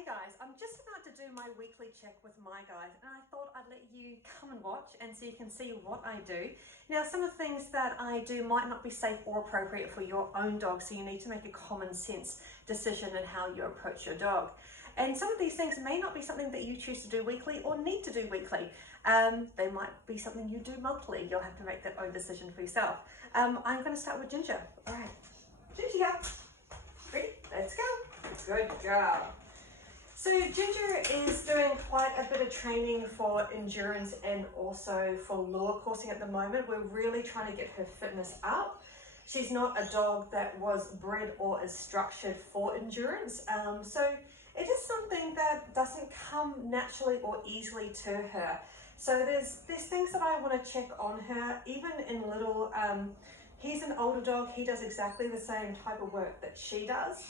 Hey guys, I'm just about to do my weekly check with my guys and I thought I'd let you come and watch and so you can see what I do. Now some of the things that I do might not be safe or appropriate for your own dog, so you need to make a common sense decision in how you approach your dog. And some of these things may not be something that you choose to do weekly or need to do weekly. They might be something you do monthly. You'll have to make that own decision for yourself. I'm going to start with Ginger. All right, Ginger, ready? Let's go. Good girl. So Ginger is doing quite a bit of training for endurance and also for lure coursing at the moment. We're really trying to get her fitness up. She's not a dog that was bred or is structured for endurance. So it is something that doesn't come naturally or easily to her. So there's things that I want to check on her, even in little, he's an older dog, he does exactly the same type of work that she does.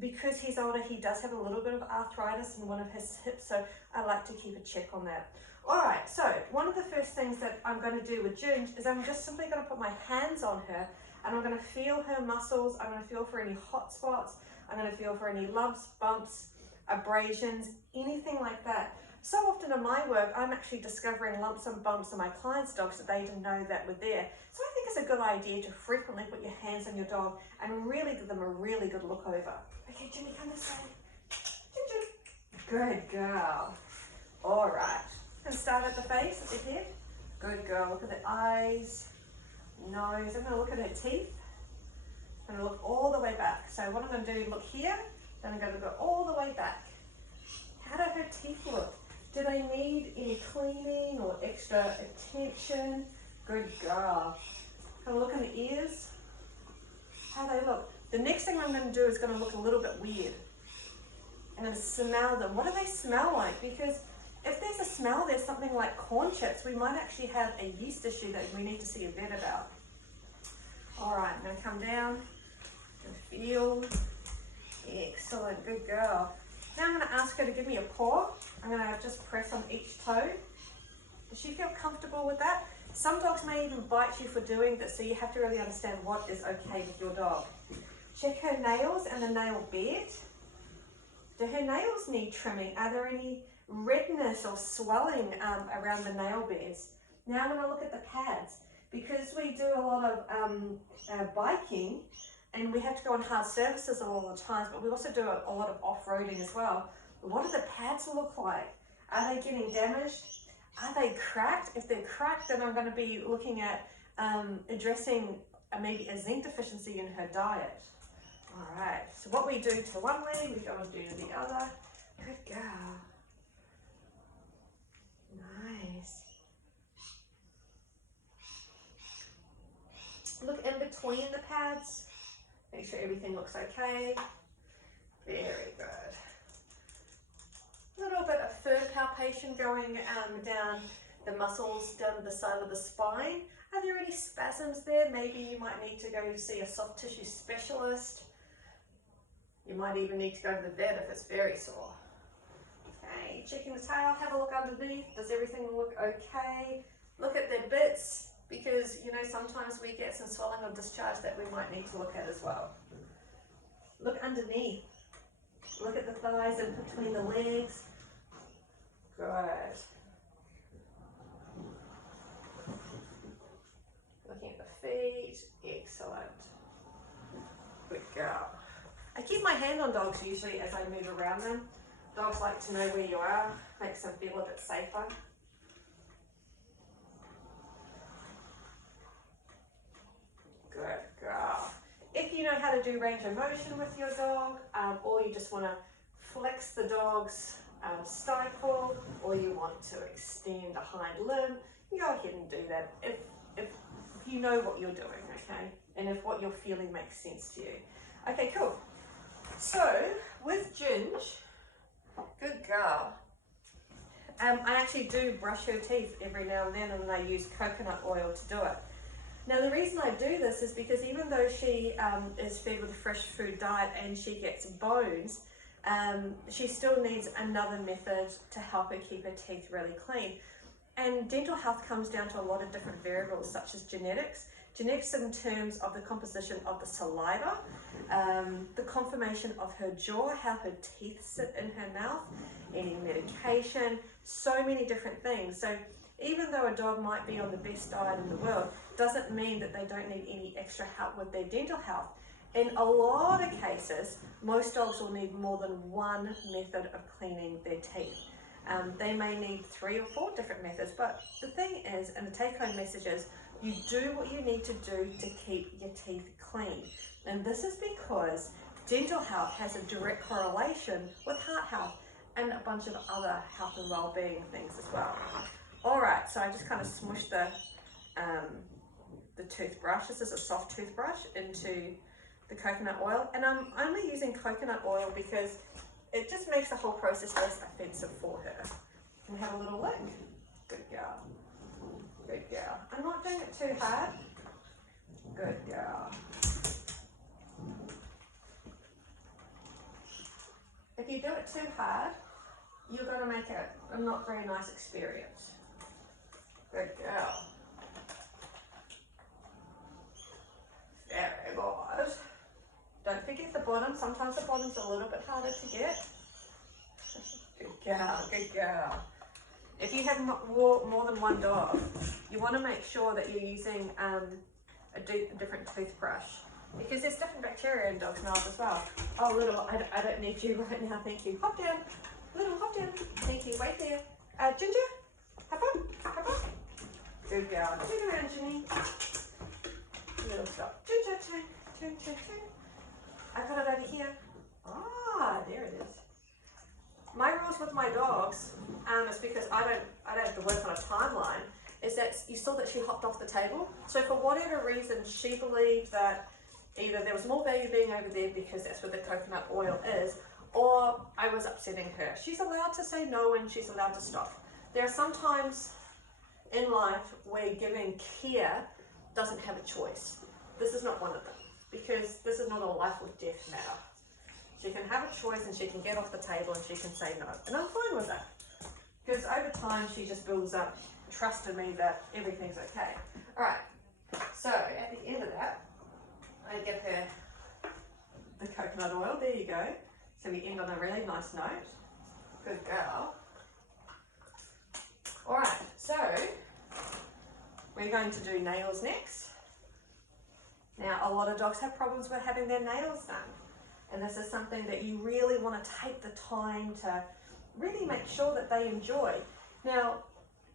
Because he's older, he does have a little bit of arthritis in one of his hips, so I like to keep a check on that. All right, so one of the first things that I'm going to do with Ginge is I'm just simply going to put my hands on her and I'm going to feel her muscles. I'm going to feel for any hot spots. I'm going to feel for any lumps, bumps, abrasions, anything like that. So often in my work, I'm actually discovering lumps and bumps in my clients' dogs that they didn't know that were there. So I think it's a good idea to frequently put your hands on your dog and really give them a really good look over. Okay, Jimmy, come this way. Ginger. Good girl. All right. And start at the face, at the head. Good girl. Look at the eyes, nose. I'm going to look at her teeth. I'm going to look all the way back. So what I'm going to do, look here. Then I'm going to go all the way back. How do her teeth look? Do they need any cleaning or extra attention? Good girl. Have a look in the ears. How they look. The next thing I'm going to do is going to look a little bit weird. I'm going to smell them. What do they smell like? Because if there's a smell, there's something like corn chips, we might actually have a yeast issue that we need to see a vet about. All right, I'm going to come down and feel. Excellent, good girl. Now I'm going to ask her to give me a paw. I'm going to just press on each toe. Does she feel comfortable with that? Some dogs may even bite you for doing this, so you have to really understand what is okay with your dog. Check her nails and the nail bed. Do her nails need trimming? Are there any redness or swelling around the nail beds? Now I'm going to look at the pads. Because we do a lot of biking and we have to go on hard surfaces a lot of the times, but we also do a lot of off-roading as well. What do the pads look like? Are they getting damaged? Are they cracked? If they're cracked, then I'm going to be looking at addressing maybe a zinc deficiency in her diet. All right, so what we do to one way, we go and do to the other. Good girl. Nice. Look in between the pads. Make sure everything looks okay. Very good. A little bit of fur palpation going down the muscles down the side of the spine. Are there any spasms there? Maybe you might need to go see a soft tissue specialist. You might even need to go to the vet if it's very sore. Okay, checking the tail, have a look underneath. Does everything look okay? Look at their bits, because you know sometimes we get some swelling or discharge that we might need to look at as well. Look underneath. Look at the thighs and between the legs. Good. Looking at the feet. Excellent. Good girl. I keep my hand on dogs usually as I move around them. Dogs like to know where you are. Makes them feel a bit safer. Good girl. If you know how to do range of motion with your dog, or you just want to flex the dog's stifle, or you want to extend a hind limb, you go ahead and do that if you know what you're doing, okay? And if what you're feeling makes sense to you. Okay, cool. So, with Ginge, good girl. I actually do brush her teeth every now and then, and I use coconut oil to do it. Now the reason I do this is because even though she is fed with a fresh food diet and she gets bones, she still needs another method to help her keep her teeth really clean. And dental health comes down to a lot of different variables such as genetics. Genetics in terms of the composition of the saliva, the conformation of her jaw, how her teeth sit in her mouth, any medication, so many different things. So even though a dog might be on the best diet in the world, doesn't mean that they don't need any extra help with their dental health. In a lot of cases, most dogs will need more than one method of cleaning their teeth. They may need 3 or 4 different methods, but the thing is, and the take-home message is, you do what you need to do to keep your teeth clean. And this is because dental health has a direct correlation with heart health and a bunch of other health and well-being things as well. All right, so I just kind of smushed the toothbrush. This is a soft toothbrush into the coconut oil, and I'm only using coconut oil because it just makes the whole process less offensive for her. And have a little lick. Good girl. Good girl. I'm not doing it too hard. Good girl. If you do it too hard, you're going to make it a not very nice experience. Good girl. Very good. Don't forget the bottom. Sometimes the bottom's a little bit harder to get. Good girl, good girl. If you have more than one dog, you want to make sure that you're using a different toothbrush, because there's different bacteria in dogs' mouths as well. Oh, little, I don't need you right now, thank you. Hop down, little, hop down. Thank you, wait there. Ginger, hop on, hop on. Good girl. Turn around, Ginny. Little stop. Ginger, turn. I got it over here. Ah, there it is. My rules with my dogs, is because I don't have to work on a timeline, is that you saw that she hopped off the table. So for whatever reason, she believed that either there was more value being over there because that's where the coconut oil is, or I was upsetting her. She's allowed to say no and she's allowed to stop. There are some times in life where giving care doesn't have a choice. This is not one of them, because this is not a life or death matter. She can have a choice and she can get off the table and she can say no. And I'm fine with that, because over time she just builds up trust in me that everything's okay. All right, so at the end of that, I give her the coconut oil. There you go. So we end on a really nice note. Good girl. All right, so we're going to do nails next. Now, a lot of dogs have problems with having their nails done. And this is something that you really want to take the time to really make sure that they enjoy. Now,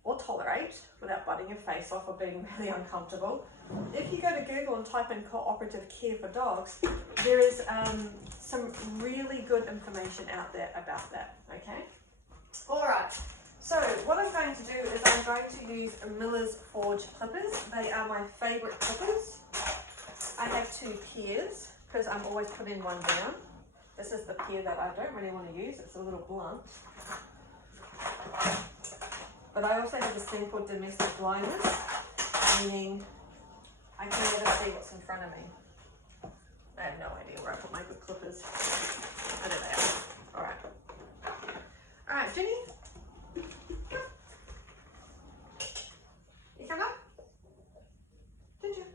or tolerate without biting your face off or being really uncomfortable. If you go to Google and type in cooperative care for dogs, there is some really good information out there about that, okay? All right, so what I'm going to do is I'm going to use Miller's Forge clippers. They are my favorite clippers. I have 2 pairs, because I'm always putting one down. This is the pair that I don't really want to use. It's a little blunt. But I also have this thing called domestic blindness, meaning I can never see what's in front of me. I have no idea where I put my good clippers. I don't know. All right. All right, Ginny. Come. You come up? Ginger.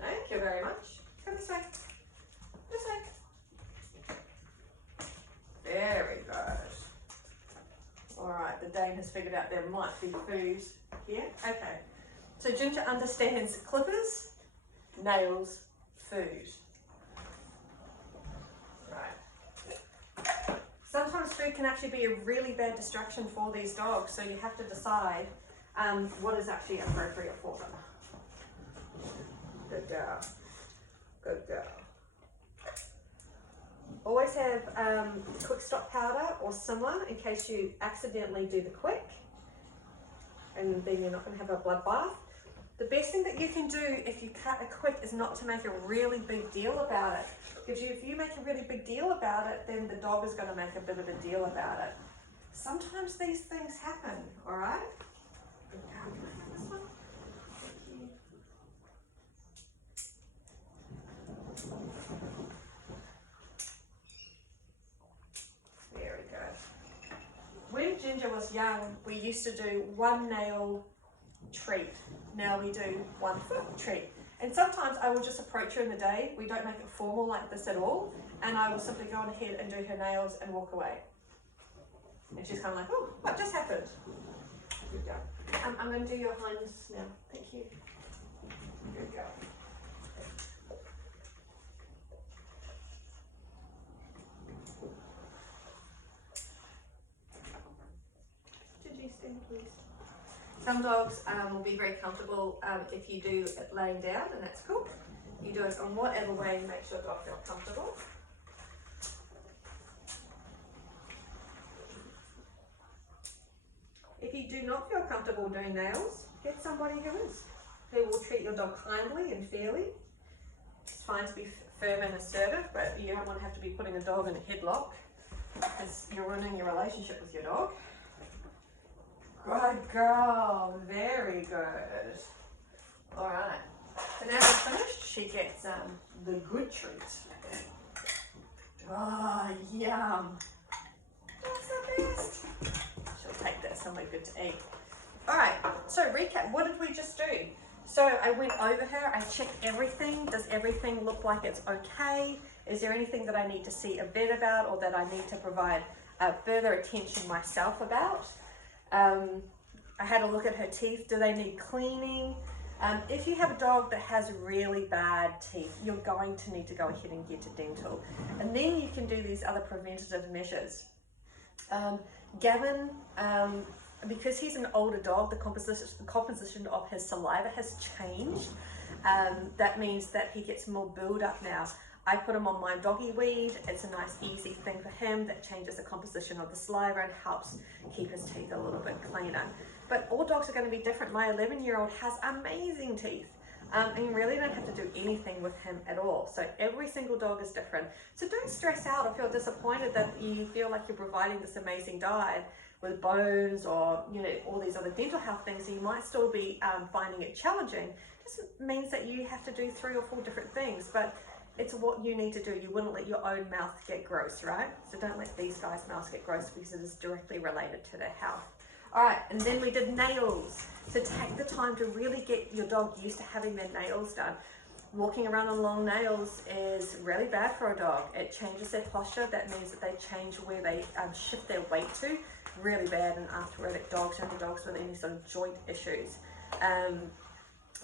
Thank you very much. Come this way. This way. Very good. All right, the Dane has figured out there might be food here. Okay. So Ginger understands clippers, nails, food. Right. Sometimes food can actually be a really bad distraction for these dogs, so you have to decide what is actually appropriate for them. Good girl. Good girl. Always have quick stop powder or similar in case you accidentally do the quick, and then you're not going to have a bloodbath. The best thing that you can do if you cut a quick is not to make a really big deal about it. Because if you make a really big deal about it, then the dog is going to make a bit of a deal about it. Sometimes these things happen, all right? Can I have this one? Thank you. Very good. When Ginger was young, we used to do 1 nail treat. Now we do 1 foot treat. And sometimes I will just approach her in the day. We don't make it formal like this at all. And I will simply go on ahead and do her nails and walk away. And she's kind of like, oh, what just happened? Good go. I'm going to do your hinds now. Thank you. Good go. Did you stand, please? Some dogs will be very comfortable if you do it laying down, and that's cool. You do it on whatever way makes your dog feel comfortable. If you do not feel comfortable doing nails, get somebody who will treat your dog kindly and fairly. It's fine to be firm and assertive, but you don't want to have to be putting a dog in a headlock because you're ruining your relationship with your dog. Good girl, very good. All right, so now we're finished. She gets the good treat. Oh, yum. That's the best. She'll take that somewhere good to eat. All right, so recap, what did we just do? So I went over her, I checked everything. Does everything look like it's okay? Is there anything that I need to see a vet about or that I need to provide further attention myself about? I had a look at her teeth. Do they need cleaning? If you have a dog that has really bad teeth, you're going to need to go ahead and get a dental. And then you can do these other preventative measures. Gavin, because he's an older dog, the composition of his saliva has changed. That means that he gets more build-up now. I put him on my Doggie weed. It's a nice, easy thing for him that changes the composition of the saliva and helps keep his teeth a little bit cleaner. But all dogs are going to be different. My 11-year-old has amazing teeth. And you really don't have to do anything with him at all. So every single dog is different. So don't stress out or feel disappointed that you feel like you're providing this amazing diet with bones or, you know, all these other dental health things. So you might still be finding it challenging. This means that you have to do 3 or 4 different things, but it's what you need to do. You wouldn't let your own mouth get gross, right? So don't let these guys' mouths get gross because it is directly related to their health. All right, and then we did nails. So take the time to really get your dog used to having their nails done. Walking around on long nails is really bad for a dog. It changes their posture. That means that they change where they shift their weight to. Really bad in arthritic dogs and dogs with any sort of joint issues.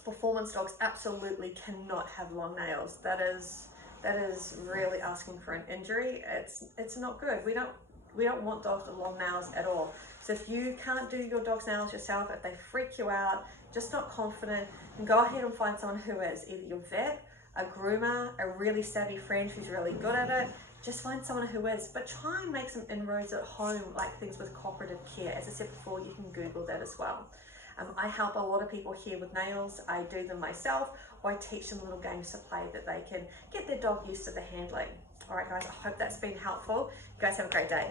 Performance dogs absolutely cannot have long nails. That is really asking for an injury. It's not good. We don't want dogs with long nails at all. So if you can't do your dog's nails yourself, if they freak you out, just not confident, then go ahead and find someone who is, either your vet, a groomer, a really savvy friend who's really good at it. Just find someone who is, but try and make some inroads at home, like things with cooperative care. As I said before, you can Google that as well. I help a lot of people here with nails. I do them myself, or I teach them little games to play that they can get their dog used to the handling. All right, guys, I hope that's been helpful. You guys have a great day.